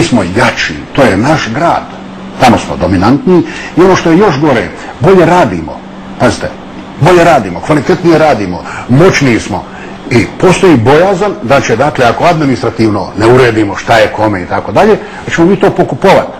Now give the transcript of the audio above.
mi smo jači, to je naš grad, tamo smo dominantni i ono što je još gore, bolje radimo, pazite, bolje radimo, kvalitetnije radimo, moćniji smo i postoji bojazan da će, dakle, ako administrativno ne uredimo šta je kome i tako dalje, da ćemo mi to pokupovati.